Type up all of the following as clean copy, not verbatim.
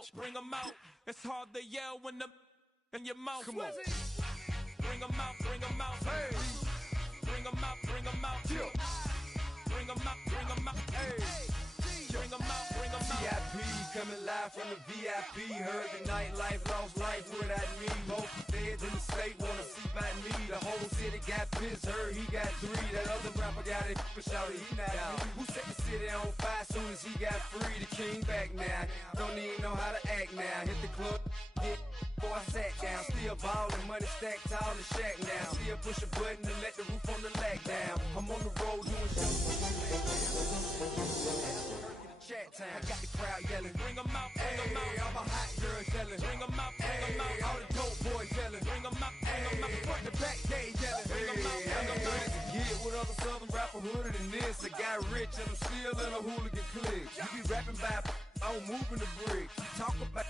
out, bring them out. It's hard to yell when the in your mouth. Come on. Bring them out, bring them out. Hey. Bring them out, bring them out. Yeah. Bring them out, bring them out. Hey. Bring them out, bring them out. VIP coming live from the VIP. Heard the nightlife, lost life without me. Most feds in the state wanna see by me. The whole city got pissed, heard he got 3. That other rapper got it, but shouted he not me. Who set the city on fire soon as he got free? The king back now, don't even know how to act now. Hit the club, hit before I sat down. Still ballin', money stacked tall in the shack now. Still push a button to let the roof on the lag down. I'm on the road doing shit. Chat time. I got the crowd yelling. Bring them out, bring them out. All my hot girls yelling. Bring them out, bring them out. All the dope boys yelling. Bring them out, bring them out. Front to back, they yelling. Bring them out, bring them out. Get with other southern rapper hooded than this. I got rich and I'm still in a hooligan clique. You be rapping by I'm moving the bricks. Talk about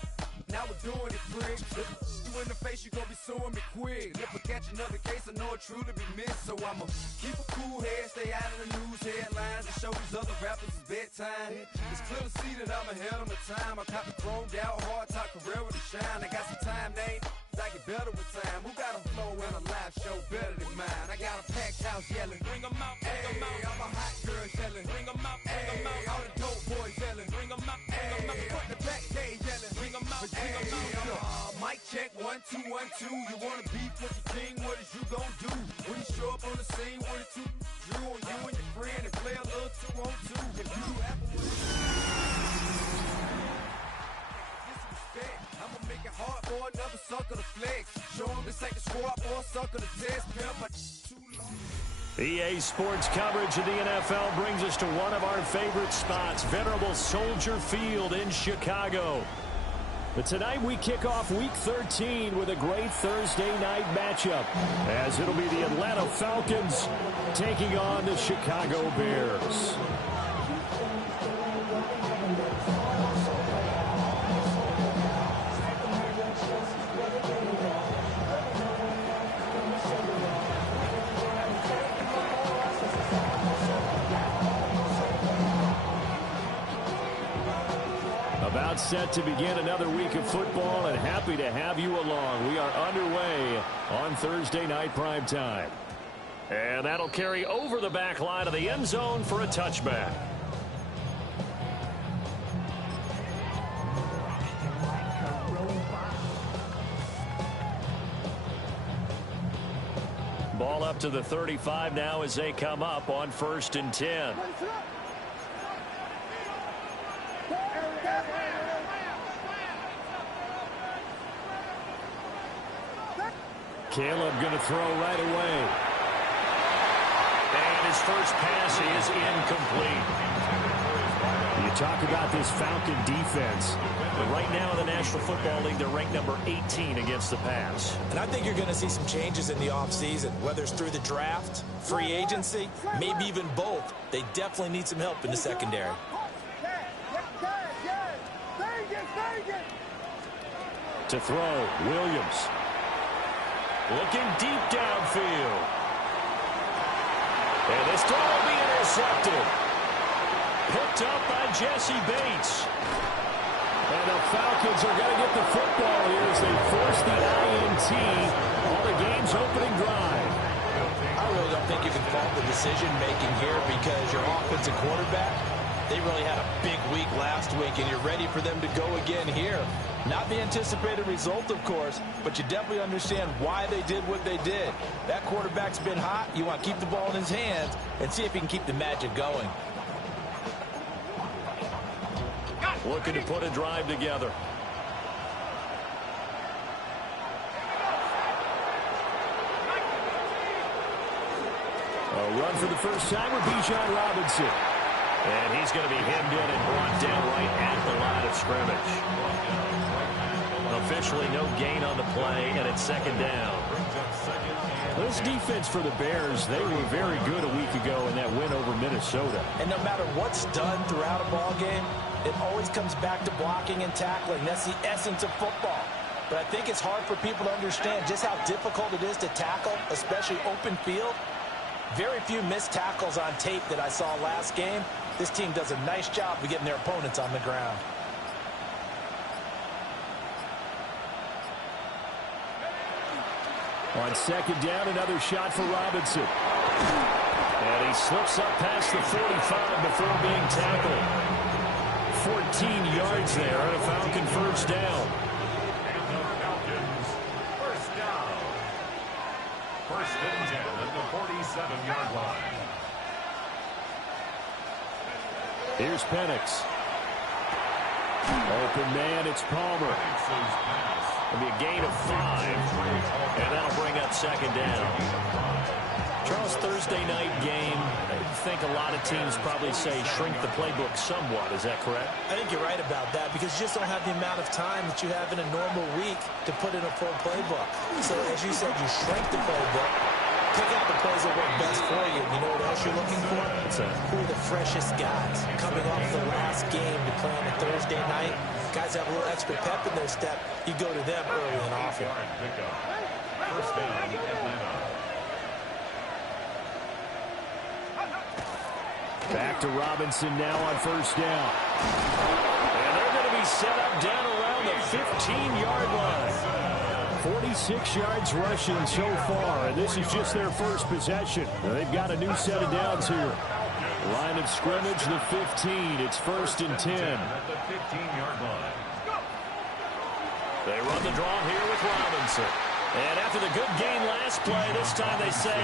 now we're doing it, prick. You in the face, you gon' be suing me quick. If I catch another case, I know it truly be missed. So I'ma keep a cool head, stay out of the news headlines, and show these other rappers it's bedtime. It's clear to see that I'm ahead of my time. I cop the chromed out, hard top career with a shine. I got some time, name. I get better with time. Who got a flow and a live show better than mine? I got a packed house yelling. Bring them out, bring them out. All my hot girls yelling. Bring them out, bring them out. All the dope boys yelling. Bring them out, bring them out. Front to back, they yelling. Bring them out, bring them out. Mic check, 1, 2, 1, 2. You wanna beef with the king? What is you gon' do? When you show up on the scene, 1 or 2 drew on you and your friend and play a little 2 on 2. If you ever disrespect, I'ma make it hard for another sucker to flex. Show him this ain't the squad or a sucker to test. Pimp my too long. EA Sports coverage of the NFL brings us to one of our favorite spots, venerable Soldier Field in Chicago. But tonight we kick off Week 13 with a great Thursday night matchup, as it'll be the Atlanta Falcons taking on the Chicago Bears. About set to begin another week of football, and happy to have you along. We are underway on Thursday night primetime. And that'll carry over the back line of the end zone for a touchback. Ball up to the 35 now as they come up on 1st and 10. Caleb going to throw right away. And his first pass is incomplete. You talk about this Falcon defense. But right now in the National Football League, they're ranked number 18 against the pass. And I think you're going to see some changes in the offseason, whether it's through the draft, free agency, maybe even both. They definitely need some help in the secondary. To throw, Williams. Looking deep downfield. And this throw will be intercepted. Picked up by Jesse Bates. And the Falcons are going to get the football here as they force the INT on the game's opening drive. I really don't think you can fault the decision-making here because your offensive quarterback, they really had a big week last week, and you're ready for them to go again here. Not the anticipated result, of course, but you definitely understand why they did what they did. That quarterback's been hot. You want to keep the ball in his hands and see if he can keep the magic going. Looking to put a drive together. A run for the first time with Bijan Robinson. And he's going to be hemmed in and brought down right at the line of scrimmage. Officially no gain on the play, and it's 2nd down. This defense for the Bears, they were very good a week ago in that win over Minnesota. And no matter what's done throughout a ball game, it always comes back to blocking and tackling. That's the essence of football. But I think it's hard for people to understand just how difficult it is to tackle, especially open field. Very few missed tackles on tape that I saw last game. This team does a nice job of getting their opponents on the ground. On second down, another shot for Robinson. And he slips up past the 45 before being tackled. 14 yards there on a Falcon first down. And the Falcons first down. First and 10 at the 47-yard line. Here's Penix. Open man, it's Palmer. It'll be a gain of 5, and that'll bring up second down. Charles, Thursday night game, I think a lot of teams probably say shrink the playbook somewhat. Is that correct? I think you're right about that because you just don't have the amount of time that you have in a normal week to put in a full playbook. So as you said, you shrink the playbook, pick out the plays that work best for you. You know what else you're looking for? Who are the freshest guys coming off the last game to play on a Thursday night? Guys have a little extra pep in their step. You go to them early and often. First down, Atlanta. Back to Robinson now on first down. And they're going to be set up down around the 15-yard line. 46 yards rushing so far, and this is just their first possession. They've got a new set of downs here. Line of scrimmage, the 15. It's first and 10. At the 15-yard line. They run the draw here with Robinson. And after the good gain last play, this time they say,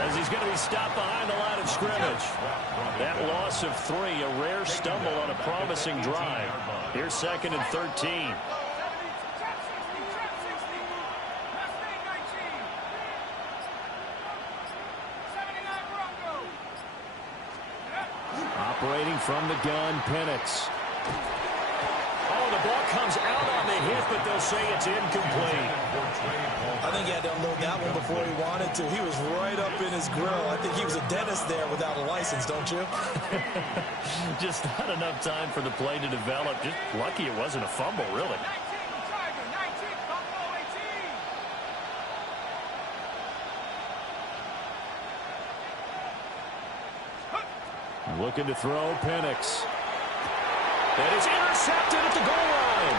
as he's going to be stopped behind the line of scrimmage. That loss of 3, a rare stumble on a promising drive. Here's second and 13. Operating from the gun, Penix. Oh, the ball comes out on the hit, but they'll say it's incomplete. I think he had to unload that one before he wanted to. He was right up in his grill. I think he was a dentist there without a license, don't you? Just not enough time for the play to develop. Just lucky it wasn't a fumble, really. Looking to throw, Penix. That is intercepted at the goal line.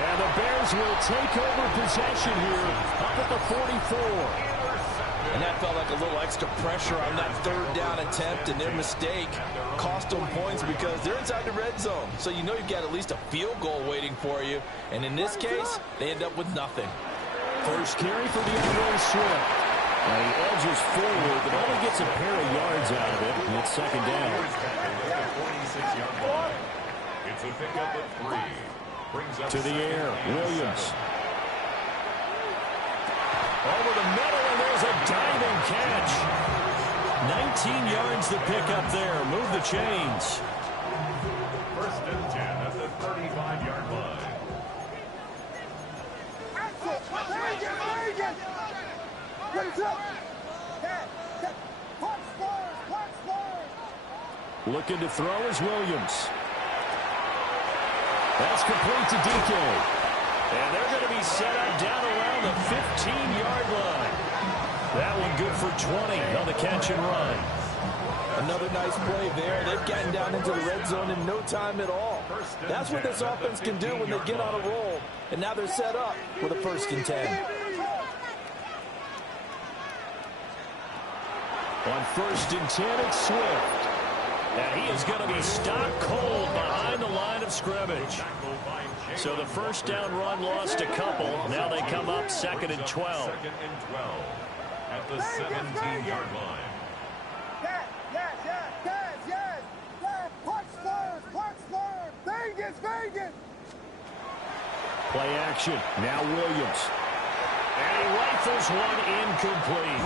And the Bears will take over possession here up at the 44. And that felt like a little extra pressure on that third down attempt, and their mistake cost them points because they're inside the red zone. So you know you've got at least a field goal waiting for you. And in this case, they end up with nothing. First carry for the Andre Swift. And he edges forward, but only gets a pair of yards out of it. And it's second down. It's a pickup of 3. Brings up to the air, Williams. Over the middle, and there's a diving catch. 19 yards to pick up there. Move the chains. First and 10 at the 35-yard line. Looking to throw is Williams. That's complete to DK. And they're going to be set up down around the 15-yard line. That one good for 20 on the catch and run. Another nice play there. They've gotten down into the red zone in no time at all. That's what this offense can do when they get on a roll. And now they're set up with a first and 10. On first and 10, it's Swift. And he is going to be stopped cold behind the line of scrimmage. So the first down run lost a couple. Now they come up second and 12. Second and 12 at the 17-yard line. Play action. Now Williams. And he rifles one incomplete.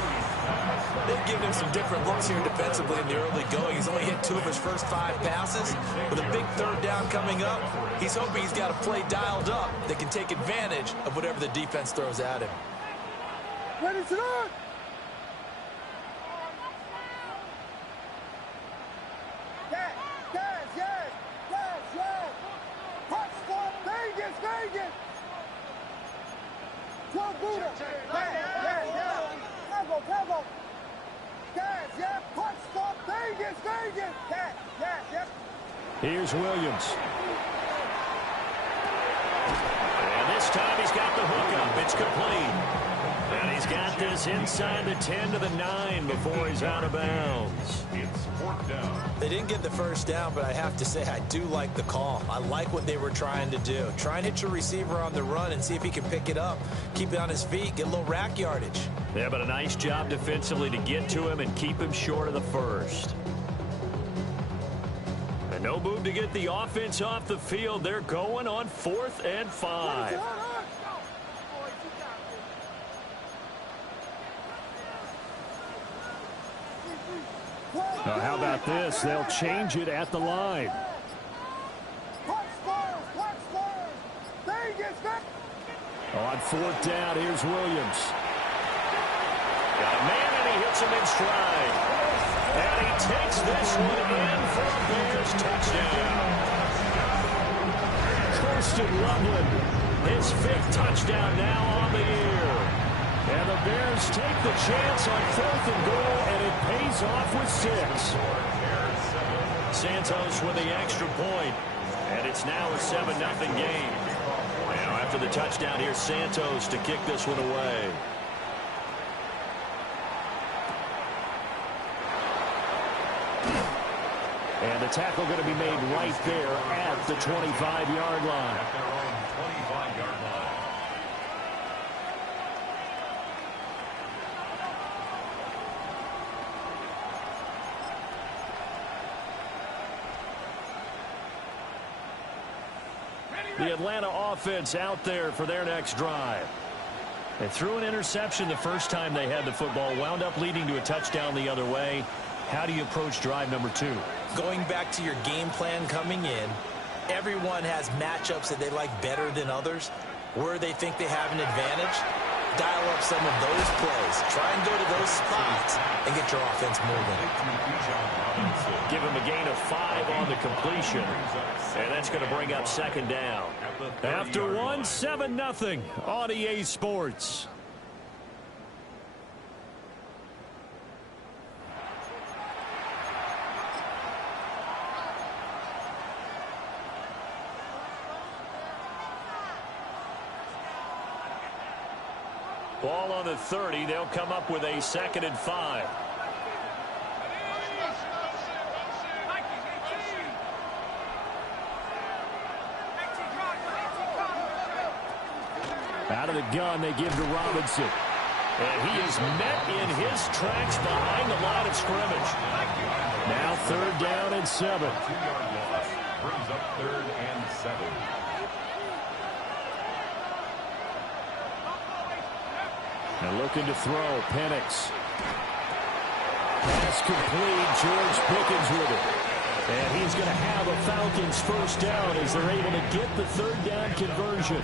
They've given him some different looks here defensively in the early going. He's only hit 2 of his first 5 passes. With a big third down coming up, he's hoping he's got a play dialed up that can take advantage of whatever the defense throws at him. Ready to run! Here's Williams. And this time he's got the hookup. It's complete. And he's got this inside the 10 to the 9 before he's out of bounds. It's 4th down. They didn't get the first down, but I have to say I do like the call. I like what they were trying to do. Try and hit your receiver on the run and see if he can pick it up. Keep it on his feet, get a little rack yardage. Yeah, but a nice job defensively to get to him and keep him short of the first. And no move to get the offense off the field. They're going on 4th and 5. Now, how about this? They'll change it at the line. On 4th down, here's Williams. Got a man, and he hits him in stride. And he takes this one in for a Bears touchdown. Kirsten Loveland, his 5th touchdown now on the year. And the Bears take the chance on 4th and goal, and it pays off with 6. Santos with the extra point, and it's now a 7-0 game. Now after the touchdown, here's Santos to kick this one away. And the tackle going to be made right there at the 25-yard line. At their own 25-yard line. The Atlanta offense out there for their next drive. They threw an interception the first time they had the football, wound up leading to a touchdown the other way. How do you approach drive number 2? Going back to your game plan coming in, everyone has matchups that they like better than others. Where they think they have an advantage, dial up some of those plays. Try and go to those spots and get your offense moving. Give him a gain of 5 on the completion. And that's going to bring up 2nd down. After 1, 7-0 on EA Sports. Ball on the 30. They'll come up with a 2nd and 5. Out of the gun, they give to Robinson. And he is met in his tracks behind the line of scrimmage. Now 3rd down and 7. 2-yard loss brings up 3rd and 7. And looking to throw, Penix. Pass complete, George Pickens with it. And he's going to have a Falcons 1st down as they're able to get the 3rd down conversion.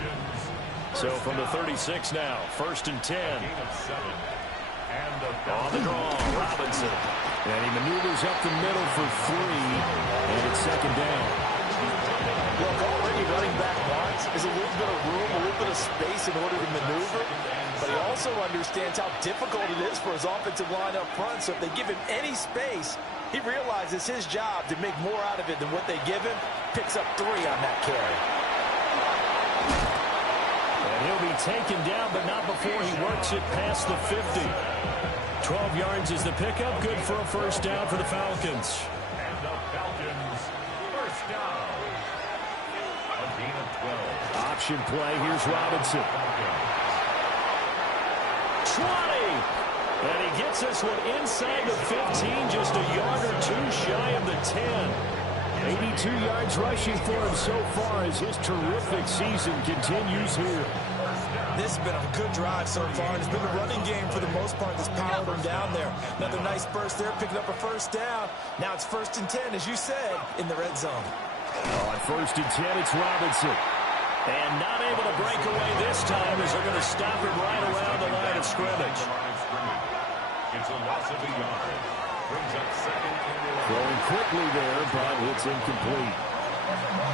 So from the 36 now, 1st and 10. On the draw, Robinson. And he maneuvers up the middle for 3, and it's 2nd down. Look, already running back wants is a little bit of room, a little bit of space in order to maneuver. But he also understands how difficult it is for his offensive line up front. So if they give him any space, he realizes his job to make more out of it than what they give him. Picks up 3 on that carry. And he'll be taken down, but not before he works it past the 50. 12 yards is the pickup. Good for a 1st down for the Falcons. And the Falcons, 1st down. A gain of 12. Option play. Here's Robinson. 20. And he gets this one inside the 15, just a yard or 2 shy of the 10. 82 yards rushing for him so far as his terrific season continues here. This has been a good drive so far. It's been a running game for the most part that's powered him down there. Another nice burst there, picking up a 1st down. Now it's 1st and 10, as you said, in the red zone. On 1st and 10, it's Robinson. And not able to break away this time as they're going to stop him right around the line of scrimmage. It's a loss of a yard. Brings up 2nd and 11. Throwing quickly there, but it's incomplete.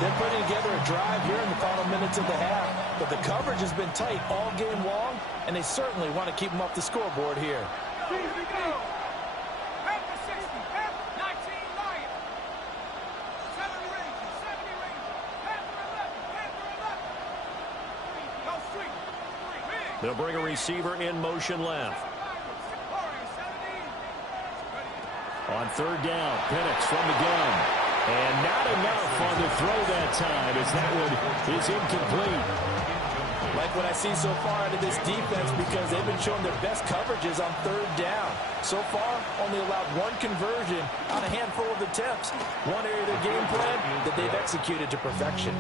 They're putting together a drive here in the final minutes of the half. But the coverage has been tight all game long, and they certainly want to keep them off the scoreboard here. Here we go. They'll bring a receiver in motion left. On third down, Penix from the gun. And not enough on the throw that time as that one is incomplete. Like what I see so far out of this defense because they've been showing their best coverages on third down. So far, only allowed one conversion on a handful of attempts. One area of their game plan that they've executed to perfection.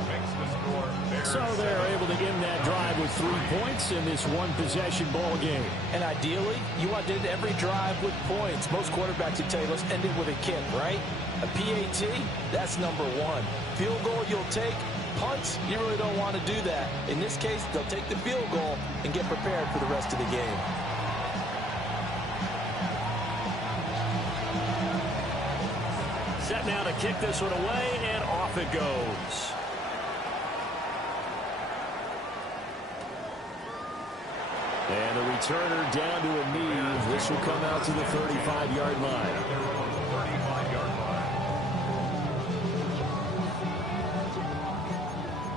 So they're able to end that drive with 3 points in this one-possession ball game. And ideally, you want to end every drive with points. Most quarterbacks would tell you, let's end it with a kick, right? A PAT, that's number one. Field goal you'll take. Punts, you really don't want to do that. In this case, they'll take the field goal and get prepared for the rest of the game. Set now to kick this one away, and off it goes. And the returner down to a knee. This will come out to the 35-yard line.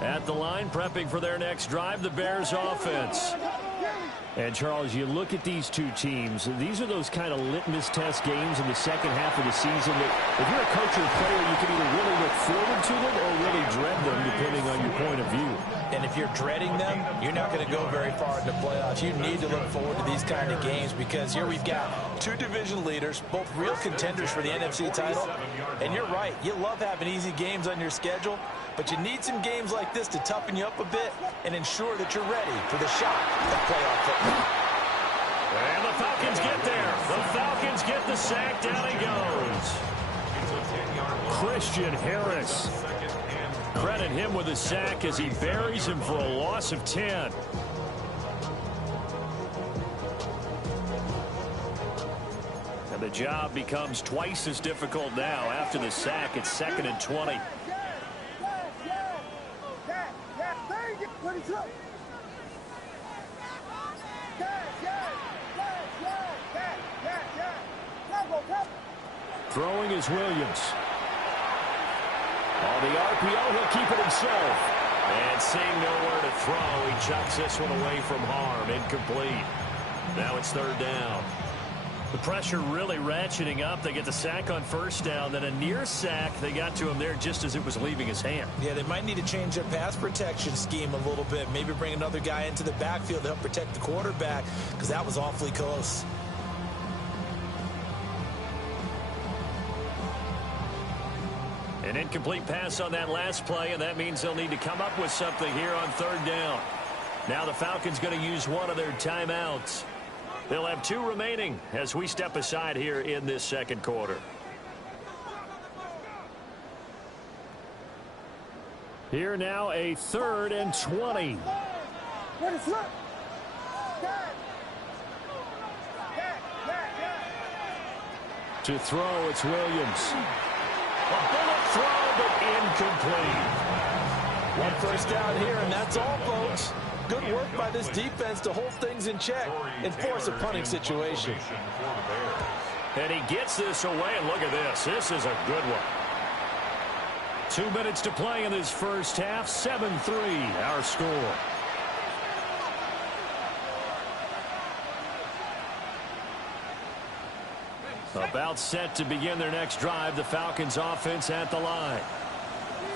At the line, prepping for their next drive, the Bears offense. And, Charles, you look at these two teams, these are those kind of litmus test games in the second half of the season that if you're a coach or a player, you can either really look forward to them or really dread them, depending on your point of view. And if you're dreading them, you're not going to go very far in the playoffs. You need to look forward to these kind of games because here we've got two division leaders, both real contenders for the NFC title. And you're right, you love having easy games on your schedule, but you need some games like this to toughen you up a bit and ensure that you're ready for the shot at playoff football. And the Falcons get there. The Falcons get the sack. Down he goes. Christian Harris. Credit him with a sack as he buries him for a loss of 10. And the job becomes twice as difficult now. After the sack, it's 2nd and 20. Throwing is Williams. On the RPO, he'll keep it himself. And seeing nowhere to throw, he chucks this one away from harm. Incomplete. Now it's 3rd down. The pressure really ratcheting up. They get the sack on 1st down. Then a near sack. They got to him there just as it was leaving his hand. Yeah, they might need to change their pass protection scheme a little bit. Maybe bring another guy into the backfield to help protect the quarterback because that was awfully close. An incomplete pass on that last play, and that means they'll need to come up with something here on 3rd down. Now the Falcons going to use one of their timeouts. They'll have 2 remaining as we step aside here in this 2nd quarter. Here now a 3rd and 20. To throw, it's Williams. A bullet throw, but incomplete. 1 first down here, and that's all, folks. Good work by this defense to hold things in check and force a punting situation. And he gets this away, and look at this. This is a good one. 2 minutes to play in this first half. 7-3, our score. About set to begin their next drive. The Falcons offense at the line.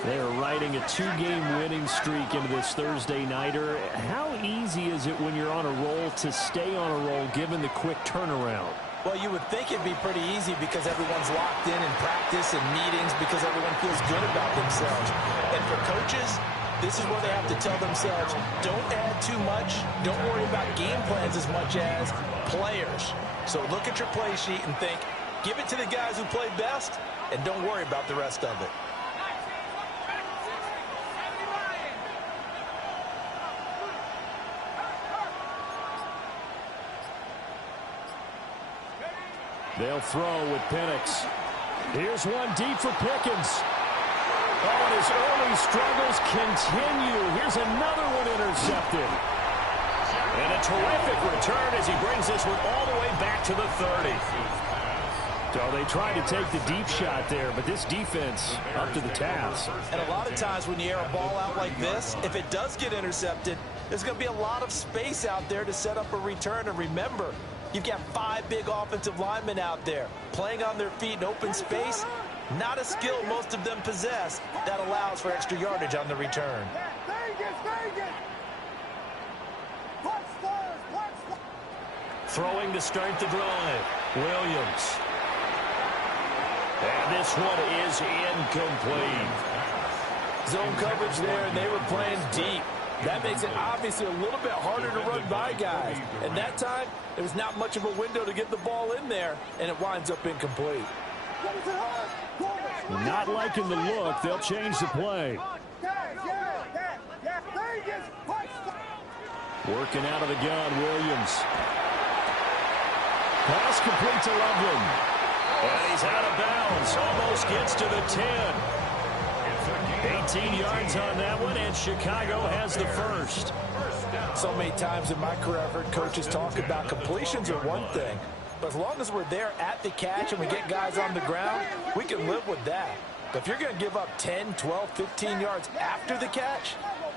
They are riding a 2-game winning streak into this Thursday nighter. How easy is it when you're on a roll to stay on a roll given the quick turnaround? Well, you would think it'd be pretty easy because everyone's locked in practice and meetings because everyone feels good about themselves. And for coaches, this is where they have to tell themselves, don't add too much. Don't worry about game plans as much as players. So look at your play sheet and think, give it to the guys who play best, and don't worry about the rest of it. They'll throw with Penix. Here's one deep for Pickens. Oh, and his early struggles continue. Here's another one intercepted. And a terrific return as he brings this one all the way back to the 30. So they tried to take the deep shot there, but this defense up to the task. And a lot of times when you air a ball out like this, if it does get intercepted, there's going to be a lot of space out there to set up a return. And remember, you've got 5 big offensive linemen out there playing on their feet in open space. Not a skill most of them possess that allows for extra yardage on the return. Throwing to start the drive, Williams. And this one is incomplete. Zone coverage there, and they were playing deep. That makes it obviously a little bit harder to run by guys. And that time, there was not much of a window to get the ball in there, and it winds up incomplete. Not liking the look. They'll change the play. Working out of the gun, Williams. Pass complete to Loveland. And he's out of bounds. Almost gets to the 10. 18 yards on that one, and Chicago has the first. So many times in my career, I've heard coaches talk about completions are one thing. But as long as we're there at the catch and we get guys on the ground, we can live with that. But if you're going to give up 10, 12, 15 yards after the catch,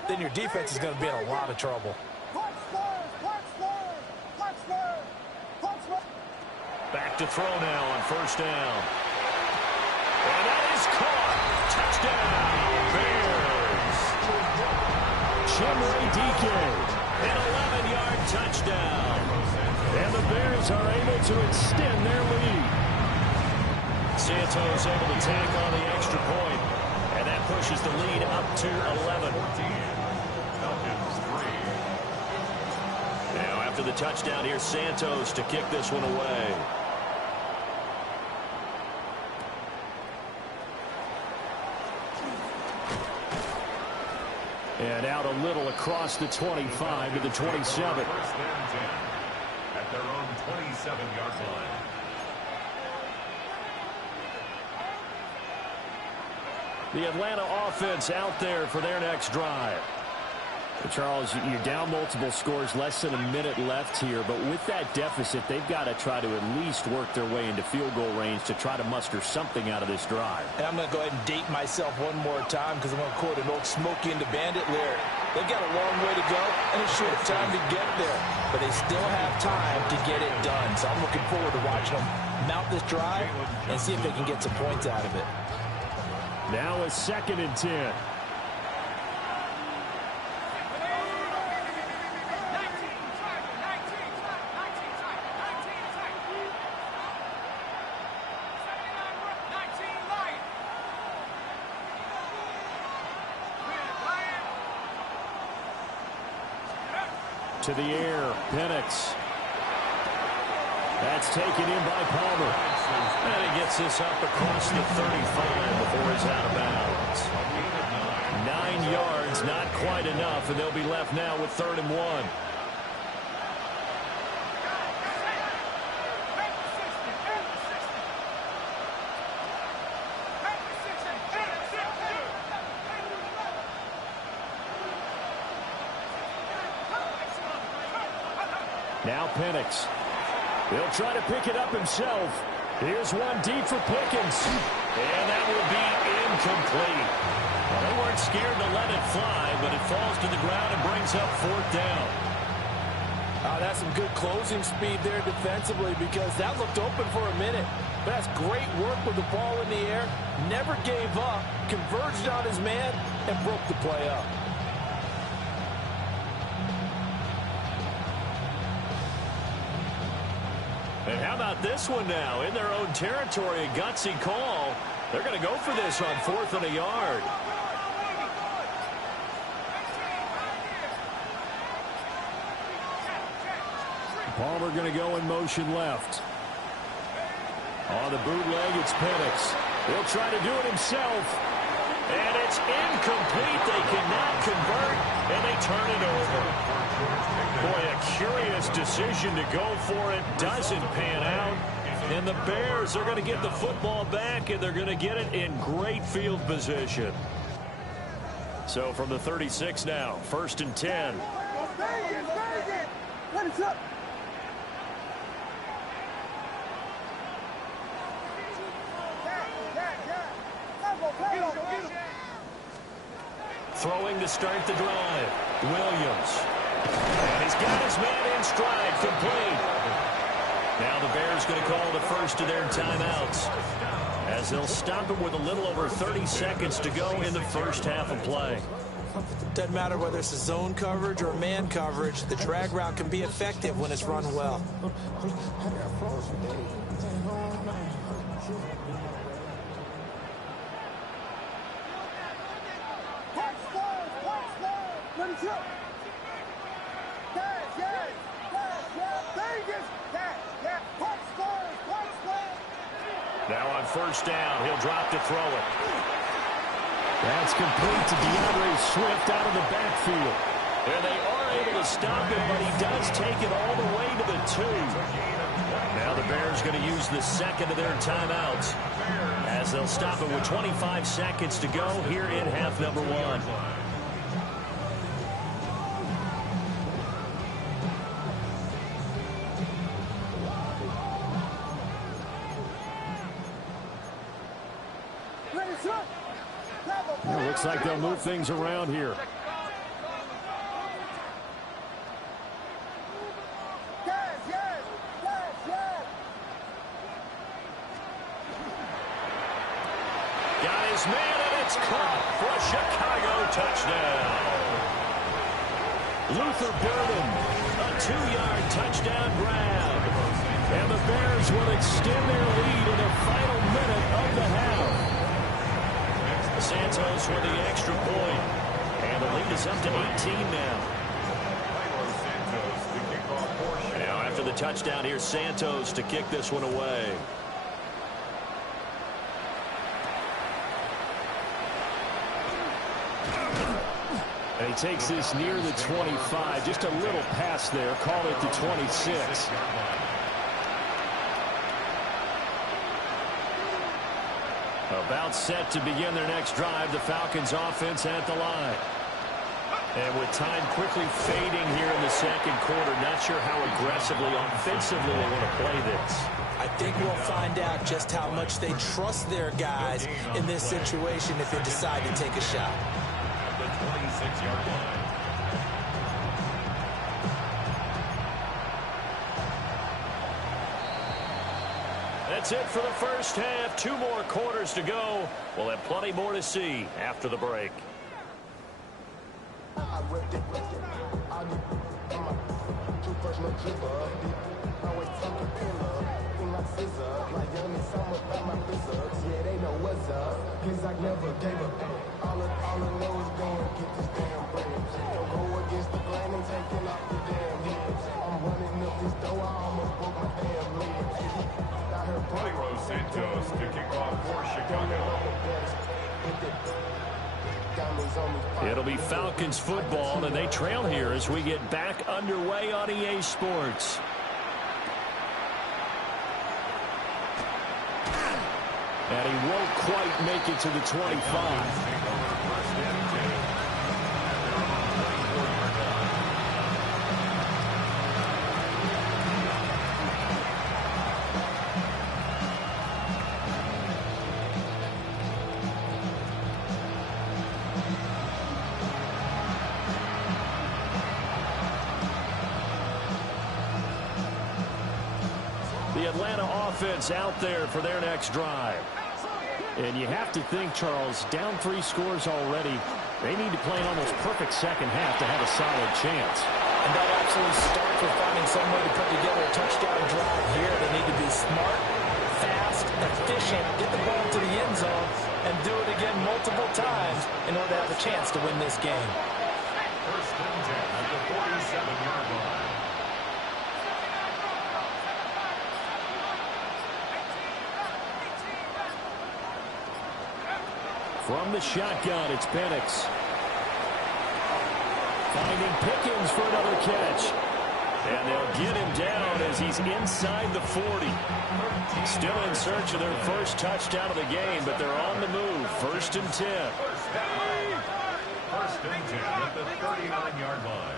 then your defense is going to be in a lot of trouble. Back to throw now on first down. And that is caught. Touchdown, Bears. Chimray DK, an 11-yard touchdown. And the Bears are able to extend their lead. Santos able to tack on the extra point, and that pushes the lead up to 11. Now after the touchdown, here's Santos to kick this one away. And out a little across the 25 to the 27. First and 10 at their own 27-yard line. The Atlanta offense out there for their next drive. Charles, you're down multiple scores, less than a minute left here, but with that deficit, they've got to try to at least work their way into field goal range to try to muster something out of this drive. And I'm going to go ahead and date myself one more time because I'm going to quote an old Smokey and the Bandit lyric. They've got a long way to go and a short time to get there, but they still have time to get it done. So I'm looking forward to watching them mount this drive and see if they can get some points out of it. Now a 2nd and 10. To the air, Penix. That's taken in by Palmer. And he gets this up across the 35 before he's out of bounds. 9 yards, not quite enough, and they'll be left now with 3rd and 1. Now Penix. He'll try to pick it up himself. Here's one deep for Pickens. And that will be incomplete. Well, they weren't scared to let it fly, but it falls to the ground and brings up 4th down. That's some good closing speed there defensively because that looked open for a minute. But that's great work with the ball in the air. Never gave up, converged on his man, and broke the play up. And how about this one now? In their own territory, a gutsy call. They're going to go for this on 4th and a yard. Palmer going to go in motion left. On the bootleg, it's Penix. He'll try to do it himself. And it's incomplete. They cannot convert, and they turn it over. Boy, a curious decision to go for it. Doesn't pan out. And the Bears are going to get the football back, and they're going to get it in great field position. So from the 36 now, 1st and 10. What is up? Throwing to start the drive. Williams. And he's got his man in stride, complete. Now the Bears going to call the first of their timeouts, as they'll stop him with a little over 30 seconds to go in the first half of play. Doesn't matter whether it's a zone coverage or man coverage, the drag route can be effective when it's run well. Now on first down, he'll drop to throw it. That's complete to DeAndre Swift out of the backfield. And they are able to stop him, but he does take it all the way to the 2. Now the Bears going to use the second of their timeouts, as they'll stop it with 25 seconds to go here in half number 1. It looks like they'll move things around here. Got his man, and it's caught for a Chicago touchdown. Luther Burden, a 2-yard touchdown grab. And the Bears will extend their lead in the final minute of the half. Santos with the extra point. And the lead is up to 18 now. Now after the touchdown, here's Santos to kick this one away. And he takes this near the 25. Just a little pass there. Call it the 26. About set to begin their next drive, the Falcons offense at the line. And with time quickly fading here in the second quarter, not sure how aggressively, offensively they want to play this. I think we'll find out just how much they trust their guys in this situation if they decide to take a shot. At the 26-yard line. That's it for the first half. 2 more quarters to go. We'll have plenty more to see after the break. Santos to kick off for Chicago. It'll be Falcons football, and they trail here as we get back underway on EA Sports. And he won't quite make it to the 25. The Atlanta offense out there for their next drive. And you have to think, Charles, down 3 scores already. They need to play an almost perfect second half to have a solid chance. And that absolutely starts with finding some way to put together a touchdown drive here. They need to be smart, fast, efficient, get the ball to the end zone, and do it again multiple times in order to have a chance to win this game. First and 10 at the 47-yard line. From the shotgun, it's Penix. Finding Pickens for another catch. And they'll get him down as he's inside the 40. Still in search of their first touchdown of the game, but they're on the move. First and 10. First and 10 at the 39-yard line.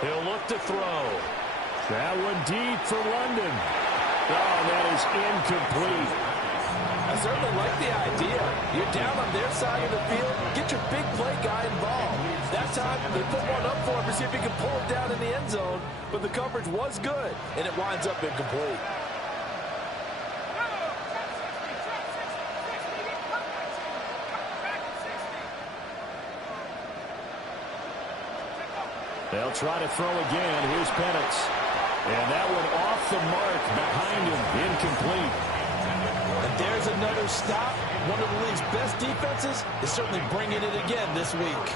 He'll look to throw. That one deep for London. Oh, that is incomplete. I certainly like the idea. You're down on their side of the field. Get your big play guy involved. That time, they put one up for him to see if he can pull it down in the end zone. But the coverage was good, and it winds up incomplete. They'll try to throw again. Here's Penix. And that one off the mark behind him. Incomplete. And there's another stop. One of the league's best defenses is certainly bringing it again this week.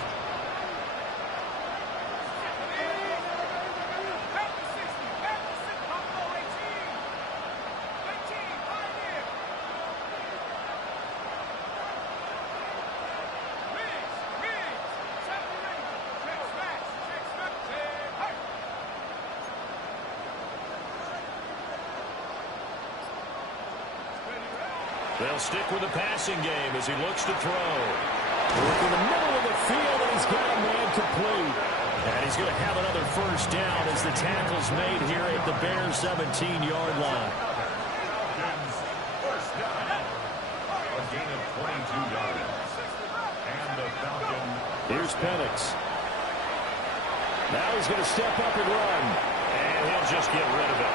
They'll stick with the passing game as he looks to throw. Look in the middle of the field, and he's got a man complete. And he's going to have another first down as the tackle's made here at the Bears' 17-yard line. First down. A gain of 22 yards. And the Falcons. Here's Penix. Now he's going to step up and run. And he'll just get rid of it.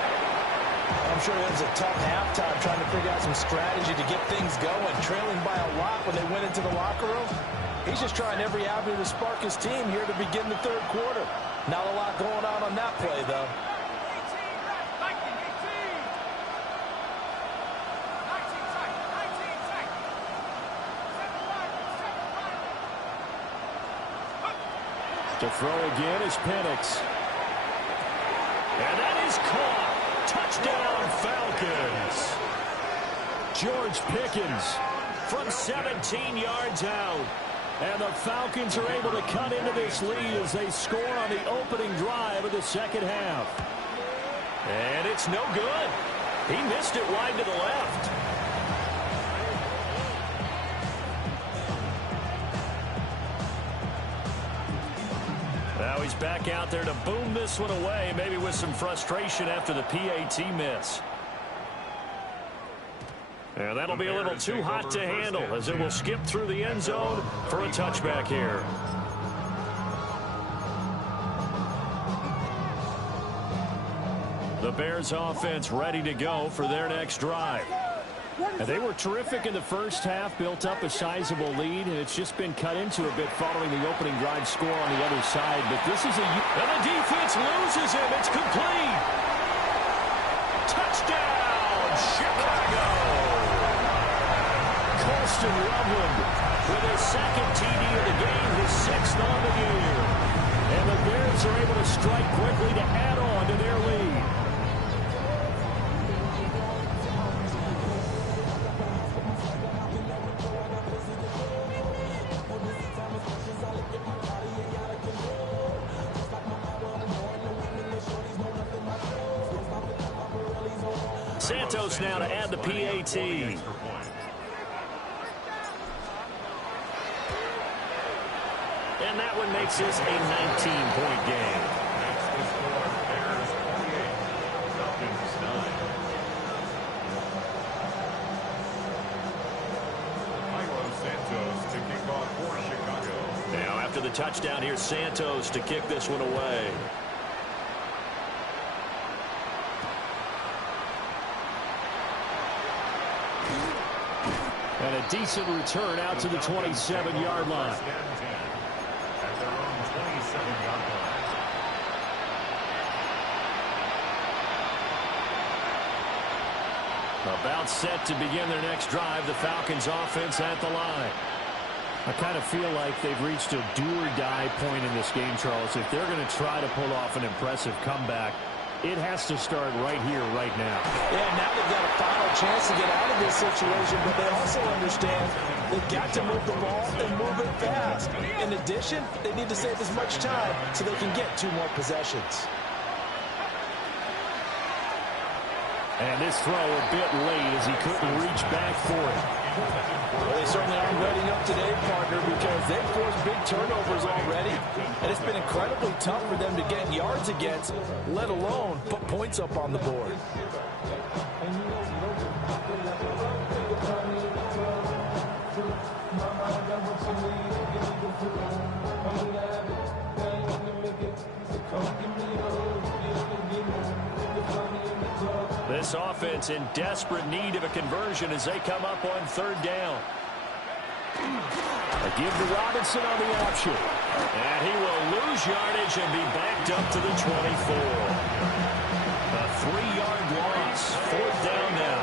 I'm sure it was a tough halftime trying to figure out some strategy to get things going, trailing by a lot when they went into the locker room. He's just trying every avenue to spark his team here to begin the third quarter. Not a lot going on that play, though. To throw again is Penix. And that is caught. Touchdown, Falcons. George Pickens from 17 yards out. And the Falcons are able to cut into this lead as they score on the opening drive of the second half. And it's no good. He missed it wide to the left. Now he's back out there to boom this one away, maybe with some frustration after the PAT miss. And that'll be a little too hot to handle as it will skip through the end zone for a touchback here. The Bears offense ready to go for their next drive. And they were terrific in the first half, built up a sizable lead, and it's just been cut into a bit following the opening drive score on the other side. But this is and the defense loses him. It's complete. Touchdown, Chicago. Colston Loveland with his second TD of the game, his sixth on the year. And the Bears are able to strike quickly to add on to their lead. Santos now to add the PAT. And that one makes this a 19-point game. Bears 28, Falcons 9. Santos to kick off for Chicago. Now after the touchdown, here's Santos to kick this one away. And a decent return out to the 27-yard line. At their own 27-yard line. About set to begin their next drive, the Falcons offense at the line. I kind of feel like they've reached a do-or-die point in this game, Charles. If they're going to try to pull off an impressive comeback, it has to start right here, right now. Yeah, now they've got a final chance to get out of this situation, but they also understand they've got to move the ball and move it fast. In addition, they need to save as much time so they can get 2 more possessions. And this throw a bit late as he couldn't reach back for it. Well, they certainly aren't ready up today, partner, because they've forced big turnovers already. And it's been incredibly tough for them to get yards against, let alone put points up on the board. This offense in desperate need of a conversion as they come up on third down. A give to Robinson on the option. And he will lose yardage and be backed up to the 24. A 3-yard loss. Fourth down now.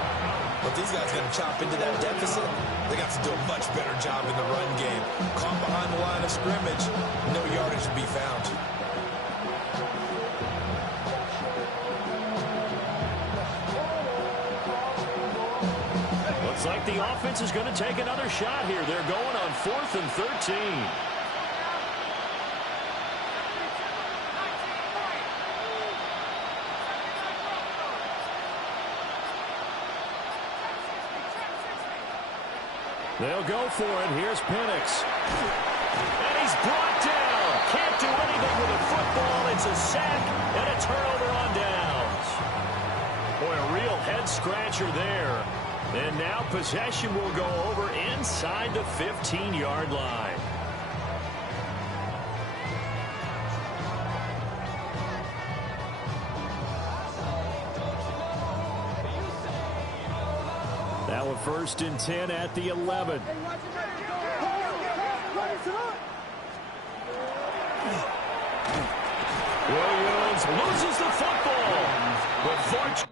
But these guys going to chop into that deficit. They got to do a much better job in the run game. Caught behind the line of scrimmage. No yardage to be found. Looks like the offense is going to take another shot here. They're going on 4th and 13. They'll go for it. Here's Penix. And he's brought down. Can't do anything with a football. It's a sack and a turnover on downs. Boy, a real head-scratcher there. And now possession will go over inside the 15-yard line. Now a 1st and 10 at the 11. Williams loses the football. Before